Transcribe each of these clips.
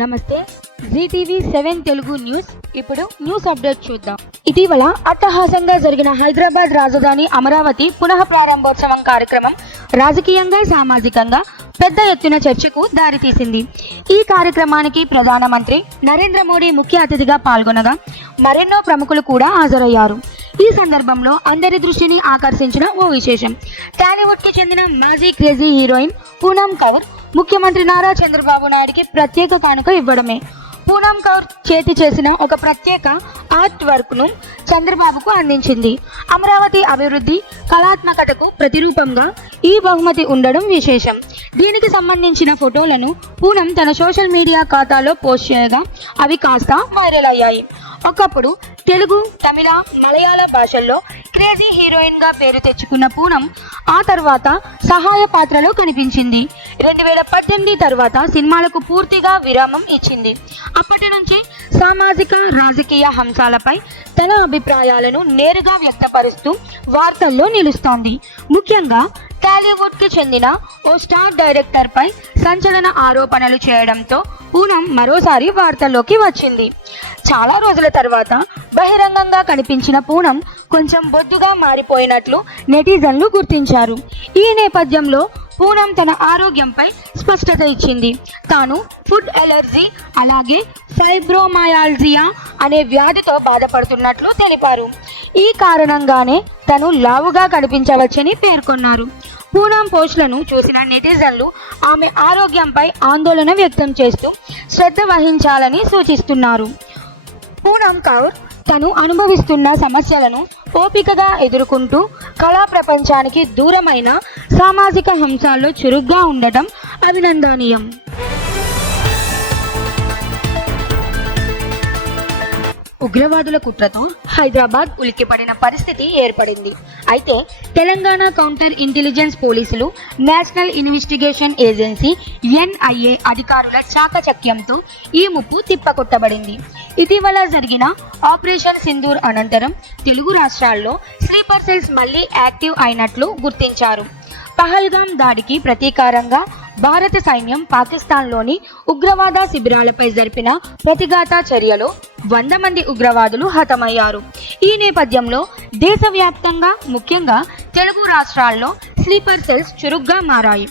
నమస్తే. GTV seven Telugu news. ఇప్పుడు news update చూద్దాం. ఇటీవల అట్టహాసంగా జరిగిన హైదరాబాద్ రాజధాని అమరావతి పునః ప్రారంభోత్సవం కార్యక్రమం రాజకీయంగా సామాజికంగా పెద్ద ఎత్తున చర్చకు దారితీసింది ఈ కార్యక్రమానికి ప్రధానమంత్రి నరేంద్ర మోడీ ముఖ్య అతిథిగా పాల్గొనగా మరెన్నో ప్రముఖులు కూడా హాజరయ్యారు. ఈ సందర్భంలో అందరి దృష్టిని ఆకర్షించిన ఓ విశేషం. టాలీవుడ్కి చెందిన మాజీ క్రేజీ హీరోయిన్ పూనం కౌర్ ముఖ్యమంత్రి నారా చంద్రబాబు నాయుడికి ప్రత్యేక కానుక ఇవ్వడమే. పూనం కౌర్ చేతి చేసిన ఒక ప్రత్యేక ఆర్ట్ వర్క్ను చంద్రబాబుకు అందించింది. అమరావతి అభివృద్ధి కళాత్మకతకు ప్రతిరూపంగా ఈ బహుమతి ఉండడం విశేషం. దీనికి సంబంధించిన ఫోటోలను పూనం తన సోషల్ మీడియా ఖాతాలో పోస్ట్ చేయగా అవి కాస్త వైరల్ అయ్యాయి. ఒకప్పుడు తెలుగు తమిళ మలయాళ భాషల్లో క్రేజీ హీరోయిన్గా పేరు తెచ్చుకున్న పూనం ఆ తర్వాత సహాయ పాత్రలో కనిపించింది. రెండు వేల పద్దెనిమిది తర్వాత సినిమాలకు పూర్తిగా విరామం ఇచ్చింది. అప్పటి నుంచి సామాజిక రాజకీయ అంశాలపై తన అభిప్రాయాలను నేరుగా వ్యక్తపరుస్తూ వార్తల్లో నిలుస్తోంది. ముఖ్యంగా టాలీవుడ్కి చెందిన ఓ స్టార్ డైరెక్టర్పై సంచలన ఆరోపణలు చేయడంతో పూనం మరోసారి వార్తల్లోకి వచ్చింది. చాలా రోజుల తర్వాత బహిరంగంగా కనిపించిన పూనం కొంచెం బొద్దుగా మారిపోయినట్లు నెటిజన్లు గుర్తించారు. ఈ నేపథ్యంలో పూనం తన ఆరోగ్యంపై స్పష్టత ఇచ్చింది. తాను ఫుడ్ ఎలర్జీ అలాగే ఫైబ్రోమయాల్జియా అనే వ్యాధితో బాధపడుతున్నట్లు తెలిపారు. ఈ కారణంగానే తను లావుగా కనిపించవచ్చని పేర్కొన్నారు. పూనం పోస్టులను చూసిన నెటిజన్లు ఆమె ఆరోగ్యంపై ఆందోళన వ్యక్తం చేస్తూ శ్రద్ధ వహించాలని సూచిస్తున్నారు. పూనం కౌర్ తను అనుభవిస్తున్న సమస్యలను ఓపికగా ఎదుర్కొంటూ కళా ప్రపంచానికి దూరమైన సామాజిక అంశాల్లో చురుగ్గా ఉండటం అభినందనీయం. ఉగ్రవాదుల కుట్రతో హైదరాబాద్ ఉలిక్కిపడిన పరిస్థితి ఏర్పడింది. అయితే తెలంగాణ కౌంటర్ ఇంటెలిజెన్స్ పోలీసులు నేషనల్ ఇన్వెస్టిగేషన్ ఏజెన్సీ ఎన్ఐఏ అధికారుల చాకచక్యంతో ఈ ముప్పు తిప్పకొట్టబడింది. ఇటీవల జరిగిన ఆపరేషన్ సింధూర్ అనంతరం తెలుగు రాష్ట్రాల్లో స్లీపర్ సెల్స్ మళ్ళీ యాక్టివ్ అయినట్లు గుర్తించారు. పహల్గాం దాడికి ప్రతీకారంగా భారత సైన్యం పాకిస్తాన్లోని ఉగ్రవాద శిబిరాలపై జరిపిన ప్రతిఘాత చర్యలో వంద మంది ఉగ్రవాదులు హతమయ్యారు. ఈ నేపథ్యంలో దేశవ్యాప్తంగా ముఖ్యంగా తెలుగు రాష్ట్రాల్లో స్లీపర్ సెల్స్ చురుగ్గా మారాయి.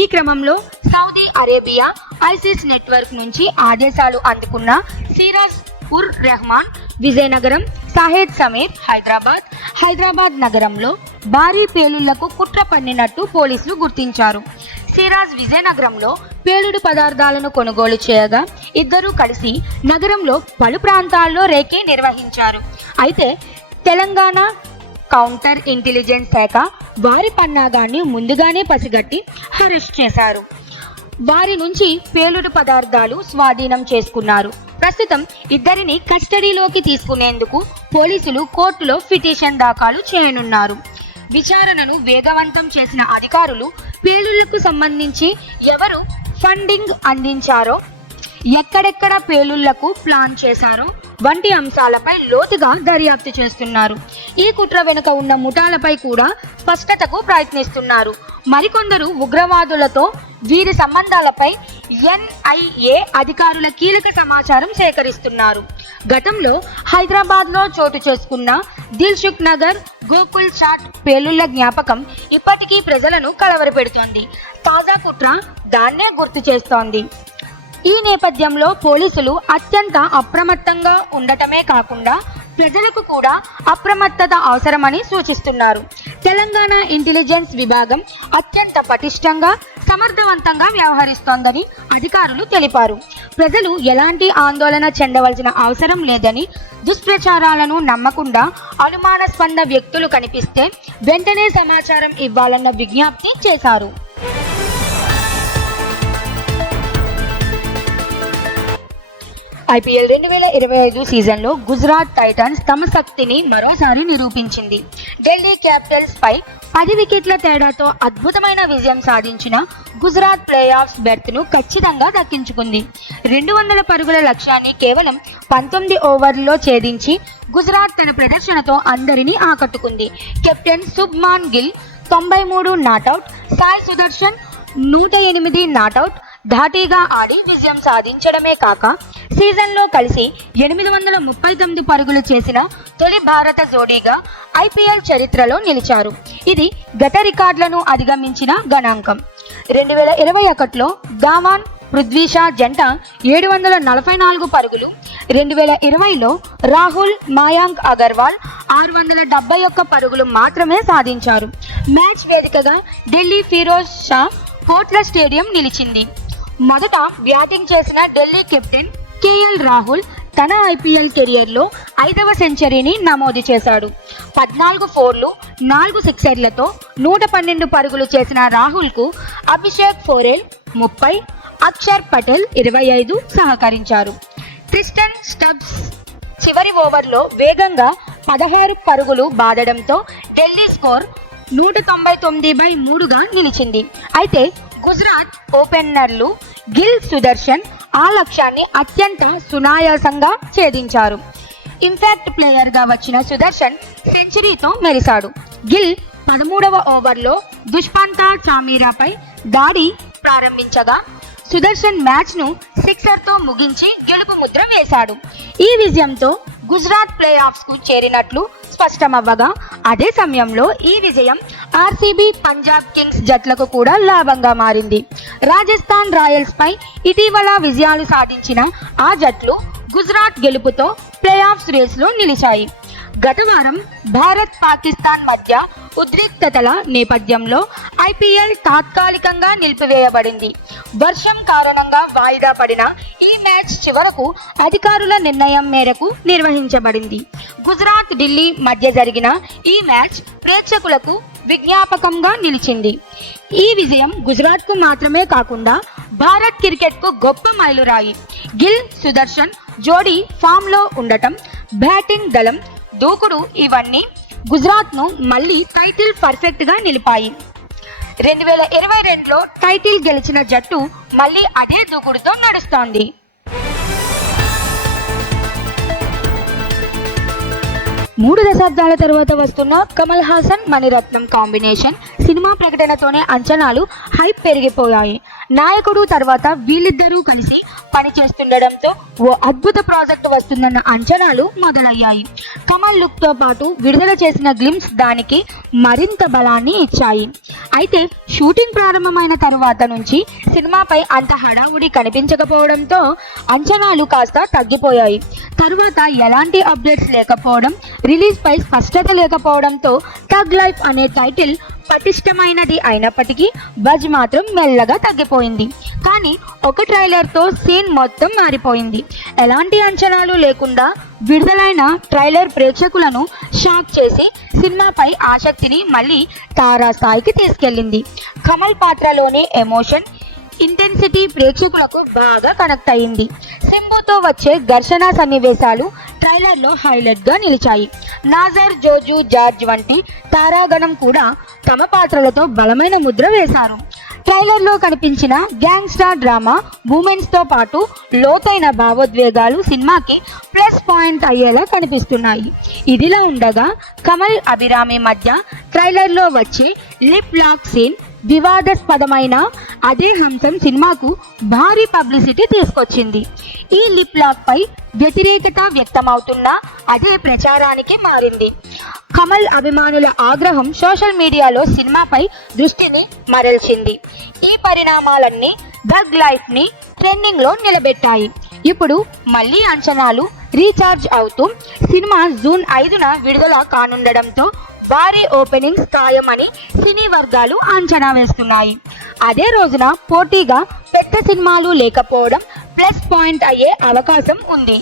ఈ క్రమంలో సౌదీ అరేబియా ఐసిస్ నెట్వర్క్ నుంచి ఆదేశాలు అందుకున్న సిరాజ్ ఉర్ రెహమాన్ విజయనగరం సాహెద్ సమేత్ హైదరాబాద్. హైదరాబాద్ నగరంలో భారీ పేలుళ్ళకు కుట్ర పన్నినట్టు పోలీసులు గుర్తించారు. సిరాజ్ విజయనగరంలో పేలుడు పదార్థాలను కొనుగోలు చేయగా ఇద్దరూ కలిసి నగరంలో పలు ప్రాంతాల్లో రేకే నిర్వహించారు. అయితే తెలంగాణ కౌంటర్ ఇంటెలిజెన్స్ శాఖ వారి పన్నాగాన్ని ముందుగానే పసిగట్టి అరెస్ట్ చేశారు. వారి నుంచి పేలుడు పదార్థాలు స్వాధీనం చేసుకున్నారు. ప్రస్తుతం ఇద్దరిని కస్టడీలోకి తీసుకునేందుకు పోలీసులు కోర్టులో పిటిషన్ దాఖలు చేయనున్నారు. విచారణను వేగవంతం చేసిన అధికారులు పేలుళ్ళకు సంబంధించి ఎవరు ఫండింగ్ అందించారో ఎక్కడెక్కడ పేలుళ్ళకు ప్లాన్ చేశారో వంటి అంశాలపై లోతుగా దర్యాప్తు చేస్తున్నారు. ఈ కుట్ర వెనుక ఉన్న ముఠాలపై కూడా స్పష్టతకు ప్రయత్నిస్తున్నారు. మరికొందరు ఉగ్రవాదులతో వీరి సంబంధాలపై ఎన్ఐఏ అధికారుల కీలక సమాచారం సేకరిస్తున్నారు. గతంలో హైదరాబాద్లో చోటు చేసుకున్న దిల్సుఖ్ నగర్ గోకుల్ చాట్ పేలుళ్ళ జ్ఞాపకం ఇప్పటికీ ప్రజలను కలవరపెడుతోంది. తాజా కుట్ర దాన్నే గుర్తు చేస్తోంది. ఈ నేపథ్యంలో పోలీసులు అత్యంత అప్రమత్తంగా ఉండటమే కాకుండా ప్రజలకు కూడా అప్రమత్తత అవసరమని సూచిస్తున్నారు. తెలంగాణ ఇంటెలిజెన్స్ విభాగం అత్యంత పటిష్టంగా సమర్థవంతంగా వ్యవహరిస్తోందని అధికారులు తెలిపారు. ప్రజలు ఎలాంటి ఆందోళన చెందవలసిన అవసరం లేదని దుష్ప్రచారాలను నమ్మకుండా అనుమానాస్పద వ్యక్తులు కనిపిస్తే వెంటనే సమాచారం ఇవ్వాలన్న విజ్ఞప్తి చేశారు. ఐపీఎల్ రెండు వేల ఇరవై ఐదు సీజన్లో గుజరాత్ టైటన్స్ తమ శక్తిని మరోసారి నిరూపించింది. ఢిల్లీ క్యాపిటల్స్ పై పది వికెట్ల తేడాతో అద్భుతమైన విజయం సాధించిన గుజరాత్ ప్లే ఆఫ్స్ బెర్త్ను ఖచ్చితంగా దక్కించుకుంది. రెండు వందల పరుగుల లక్ష్యాన్ని కేవలం పంతొమ్మిది ఓవర్లలో ఛేదించి గుజరాత్ తన ప్రదర్శనతో అందరినీ ఆకట్టుకుంది. కెప్టెన్ సుబ్మాన్ గిల్ తొంభై మూడు నాటౌట్ సాయి సుదర్శన్ నూట ఎనిమిది నాటౌట్ ధాటీగా ఆడి విజయం సాధించడమే కాక సీజన్లో కలిసి ఎనిమిది వందల ముప్పై తొమ్మిది పరుగులు చేసిన తొలి భారత జోడీగా ఐపీఎల్ చరిత్రలో నిలిచారు. ఇది గత రికార్డులను అధిగమించిన గణాంకం. రెండు వేల ఇరవై ఒకటిలో గావాన్ పృథ్వీషా జంట ఏడు వందల నలభై నాలుగు పరుగులు రెండు వేల ఇరవైలో రాహుల్ మాయాంక్ అగర్వాల్ ఆరు వందల డెబ్బై ఒక్క పరుగులు మాత్రమే సాధించారు. మ్యాచ్ వేదికగా ఢిల్లీ ఫిరోజ్ షా కోట్ల స్టేడియం నిలిచింది. మొదట బ్యాటింగ్ చేసిన ఢిల్లీ కెప్టెన్ కేఎల్ రాహుల్ తన ఐపీఎల్ కెరియర్లో ఐదవ సెంచరీని నమోదు చేశాడు. పద్నాలుగు ఫోర్లు నాలుగు సిక్సర్లతో నూట పన్నెండు పరుగులు చేసిన రాహుల్కు అభిషేక్ ఫోరెల్ ముప్పై అక్షర్ పటేల్ ఇరవై ఐదు సహకరించారు. క్రిస్టన్ స్టబ్స్ చివరి ఓవర్లో వేగంగా పదహారు పరుగులు బాదడంతో ఢిల్లీ స్కోర్ నూట తొంభై తొమ్మిది బై మూడుగా నిలిచింది. అయితే గుజరాత్ ఓపెనర్లు గిల్ సుదర్శన్ ఆ లక్ష్యాన్ని అత్యంత సునాయాసంగా ఛేదించారు. ఇంపాక్ట్ ప్లేయర్గా వచ్చిన సుదర్శన్ సెంచరీతో మెరిశాడు. గిల్ పదమూడవ ఓవర్లో దుష్పంత చామీరాపై దాడి ప్రారంభించగా సుదర్శన్ మ్యాచ్ను సిక్సర్తో ముగించి గెలుపు ముద్ర వేశాడు. ఈ విజయంతో గుజరాత్ ప్లే ఆఫ్స్కు చేరినట్లు స్పష్టమవ్వగా అదే సమయంలో ఈ విజయం ఆర్సీబీ పంజాబ్ కింగ్స్ జట్లకు కూడా లాభంగా మారింది. రాజస్థాన్ రాయల్స్ పై ఇటీవల విజయాలు సాధించిన ఆ జట్లు గుజరాత్ గెలుపుతో ప్లే ఆఫ్స్ రేసులో నిలిచాయి. గత వారం భారత్ పాకిస్తాన్ మధ్య ఉద్రిక్తతల నేపథ్యంలో ఐపీఎల్ తాత్కాలికంగా నిలిపివేయబడింది. వర్షం కారణంగా వాయిదా పడిన ఈ మ్యాచ్ చివరకు అధికారుల నిర్ణయం మేరకు నిర్వహించబడింది. గుజరాత్ ఢిల్లీ మధ్య జరిగిన ఈ మ్యాచ్ ప్రేక్షకులకు విజ్ఞాపకంగా నిలిచింది. ఈ విజయం గుజరాత్కు మాత్రమే కాకుండా భారత్ క్రికెట్కు గొప్ప మైలురాయి. గిల్ సుదర్శన్ జోడీ ఫామ్లో ఉండటం బ్యాటింగ్ దళం దూకుడు ఇవన్నీ గుజరాత్ను మళ్ళీ టైటిల్ పర్ఫెక్ట్గా నిలిపాయి. రెండు వేల ఇరవై రెండులో టైటిల్ గెలిచిన జట్టు మళ్ళీ అదే దూకుడుతో నడుస్తోంది. మూడు దశాబ్దాల తర్వాత వస్తున్న కమల్ హాసన్ మణిరత్నం కాంబినేషన్ సినిమా ప్రకటనతోనే అంచనాలు హైప్ పెరిగిపోయాయి. నాయకుడు తర్వాత వీళ్ళిద్దరూ కలిసి పనిచేస్తుండడంతో ఓ అద్భుత ప్రాజెక్ట్ వస్తుందన్న అంచనాలు మొదలయ్యాయి. కమల్ లుక్తో పాటు విడుదల చేసిన గ్లిమ్స్ దానికి మరింత బలాన్ని ఇచ్చాయి. అయితే షూటింగ్ ప్రారంభమైన తరువాత నుంచి సినిమాపై అంత హడావుడి కనిపించకపోవడంతో అంచనాలు కాస్త తగ్గిపోయాయి. తరువాత ఎలాంటి అప్డేట్స్ లేకపోవడం రిలీజ్ పై స్పష్టత లేకపోవడంతో టగ్ లైఫ్ అనే టైటిల్ పటిష్టమైనది అయినప్పటికీ బజ్ మాత్రం మెల్లగా తగ్గిపోయింది. కానీ ఒక ట్రైలర్తో సీన్ మొత్తం మారిపోయింది. ఎలాంటి అంచనాలు లేకుండా విడుదలైన ట్రైలర్ ప్రేక్షకులను షాక్ చేసి సినిమాపై ఆసక్తిని మళ్ళీ తారా స్థాయికి తీసుకెళ్ళింది. కమల్ పాత్రలోని ఎమోషన్ ఇంటెన్సిటీ ప్రేక్షకులకు బాగా కనెక్ట్ అయింది. సింబుతో వచ్చే ఘర్షణ సన్నివేశాలు ట్రైలర్లో హైలైట్గా నిలిచాయి. నాజర్ జోజు జార్జ్ వంటి తారాగణం కూడా తమ పాత్రలతో బలమైన ముద్ర వేశారు. ట్రైలర్లో కనిపించిన గ్యాంగ్స్టార్ డ్రామా తో పాటు లోతైన భావోద్వేగాలు సినిమాకి ప్లస్ పాయింట్ అయ్యేలా కనిపిస్తున్నాయి. ఇదిలా ఉండగా కమల్ అభిరామి మధ్య ట్రైలర్లో వచ్చే లిప్ లాక్ సీన్ వివాదాస్పదమైన అదే హంసం సినిమాకు భారీ పబ్లిసిటీ తీసుకొచ్చింది. ఈ లిప్ లాక్ పై వ్యతిరేకత వ్యక్తమవుతున్న అదే ప్రచారానికి మారింది. కమల్ అభిమానుల ఆగ్రహం సోషల్ మీడియాలో సినిమాపై దృష్టిని మరల్చింది. ఈ పరిణామాలన్నీ దగ్ లైఫ్ని ట్రెండింగ్లో నిలబెట్టాయి. ఇప్పుడు మళ్ళీ అంచనాలు రీఛార్జ్ అవుతూ సినిమా జూన్ ఐదున విడుదల కానుండడంతో భారీ ఓపెనింగ్స్ ఖాయమని సినీ వర్గాలు అంచనా వేస్తున్నాయి. అదే రోజున పోటీగా పెద్ద సినిమాలు లేకపోవడం ప్లస్ పాయింట్ అయ్యే అవకాశం ఉంది.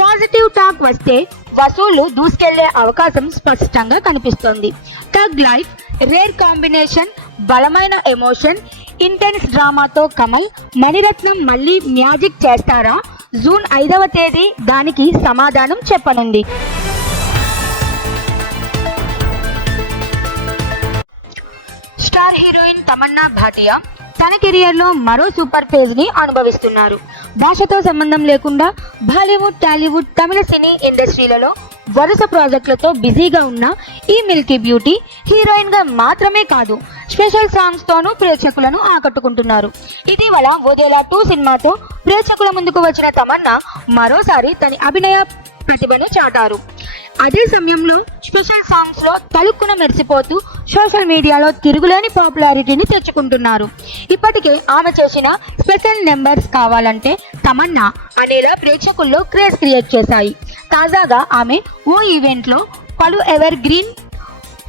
పాజిటివ్ టాక్ వస్తే వసూళ్ళు దూసుకెళ్ళే అవకాశం స్పష్టంగా కనిపిస్తోంది. టగ్ లైఫ్ రేర్ కాంబినేషన్ బలమైన ఎమోషన్ ఇంటెన్స్ డ్రామాతో కమల్ మణిరత్నం మళ్ళీ మ్యాజిక్ చేస్తారా? జూన్ ఐదవ తేదీ దానికి సమాధానం చెప్పనుంది. స్టార్ హీరోయిన్ తమన్నా భాటియా తన కెరియర్లో మరో సూపర్ ఫేజ్ని అనుభవిస్తున్నారు. భాషతో సంబంధం లేకుండా బాలీవుడ్ టాలీవుడ్ తమిళ సినీ ఇండస్ట్రీలలో వరుస ప్రాజెక్టులతో బిజీగా ఉన్న ఈ మిల్కీ బ్యూటీ హీరోయిన్గా మాత్రమే కాదు స్పెషల్ సాంగ్స్తోనూ ప్రేక్షకులను ఆకట్టుకుంటున్నారు. ఇటీవల ఒదేలా టూ సినిమాతో ప్రేక్షకుల ముందుకు వచ్చిన తమన్నా మరోసారి తన అభినయ ప్రతిభను చాటారు. అదే సమయంలో స్పెషల్ సాంగ్స్లో తలుక్కున మెరిసిపోతూ సోషల్ మీడియాలో తిరుగులేని పాపులారిటీని తెచ్చుకుంటున్నారు. ఇప్పటికే ఆమె చేసిన స్పెషల్ నెంబర్స్ కావాలంటే తమన్నా అనేలా ప్రేక్షకుల్లో క్రేజ్ క్రియేట్ చేశాయి. తాజాగా ఆమె ఓ ఈవెంట్లో పలు ఎవర్ గ్రీన్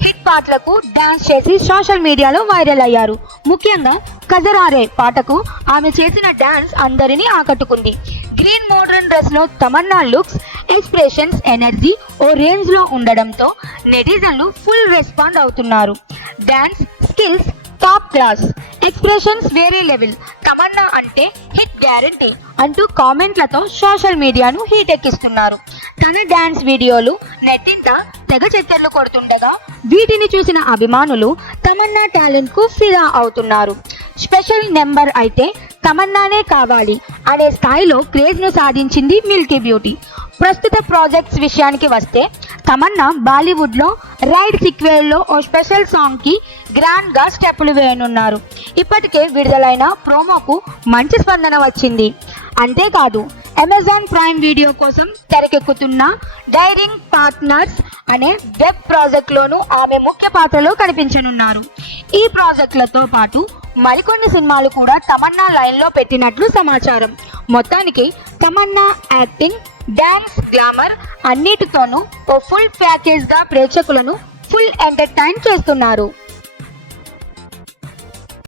హిట్ పాటలకు డాన్స్ చేసి సోషల్ మీడియాలో వైరల్ అయ్యారు. ముఖ్యంగా కజరారే పాటకు ఆమె చేసిన డాన్స్ అందరినీ ఆకట్టుకుంది. గ్రీన్ మోడర్న్ డ్రెస్లో తమన్నా లుక్స్ ఎక్స్ప్రెషన్స్ ఎనర్జీ ఓ రేంజ్లో ఉండడంతో నెటిజన్లు ఫుల్ రెస్పాండ్ అవుతున్నారు. Dance skills top class expressions వేరే లెవెల్. తమన్నా అంటే హిట్ గ్యారంటీ అంటూ కామెంట్లతో సోషల్ మీడియాను హీట్ ఎక్కిస్తున్నారు తన డాన్స్ వీడియోలు నెట్టింట తెగ చక్కర్లు కొడుతుండగా వీటిని చూసిన అభిమానులు తమన్నా టాలెంట్కు ఫిదా అవుతున్నారు. స్పెషల్ నెంబర్ అయితే తమన్నానే కావాలి. అనే స్థాయిలో క్రేజ్ను సాధించింది మిల్కీ బ్యూటీ. ప్రస్తుత ప్రాజెక్ట్స్ విషయానికి వస్తే తమన్నా బాలీవుడ్లో రైడ్ సిక్వెల్లో ఓ స్పెషల్ సాంగ్కి గ్రాండ్గా స్టెప్పులు వేయనున్నారు. ఇప్పటికే విడుదలైన ప్రోమోకు మంచి స్పందన వచ్చింది. అంతేకాదు అమెజాన్ ప్రైమ్ వీడియో కోసం తెరకెక్కుతున్న డైరింగ్ పార్ట్నర్స్ అనే వెబ్ ప్రాజెక్ట్లోనూ ఆమె ముఖ్య పాత్రలో కనిపించనున్నారు. ఈ ప్రాజెక్టులతో పాటు మరికొన్ని సినిమాలు కూడా తమన్నా లైన్లో పెట్టినట్లు సమాచారం. మొత్తానికి తమన్నా యాక్టింగ్ డ్యాన్స్ గ్లామర్ అన్నిటితోనూ ఓ ఫుల్ ప్యాకేజ్గా ప్రేక్షకులను ఫుల్ ఎంటర్టైన్ చేస్తున్నారు.